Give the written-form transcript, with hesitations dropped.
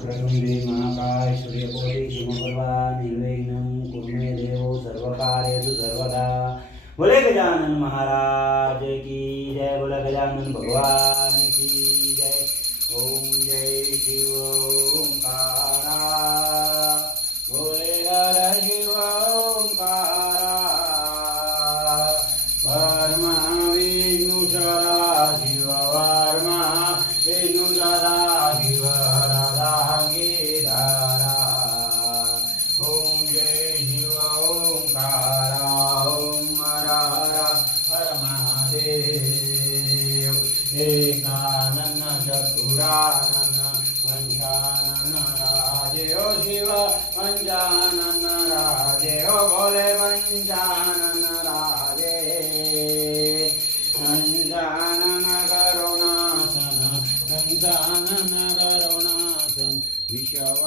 वक्रतुंडे महाकाय सूर्यकोटि समप्रभा निर्विघ्नं कुरु मे देव सर्वकार्येषु सर्वदा। बोले गजानन महाराज की जय। बोले गजानन भगवान की जय। ओम जय शिव ओंकारा। बोले हर शिव ओंकारा। वर्मा विष्णु सदा शिव वर्मा विष्णु सदा शिव राधांगी धारा। ओम जय शिव ओंकारा। ओम हर हर महादेव। एकानन चतुरानन पंचानन राजे ओ शिव पंचानन राजे ओ भोले पंचानन राजे। पंचानन करुणासन पंचानन करुणासन विश्व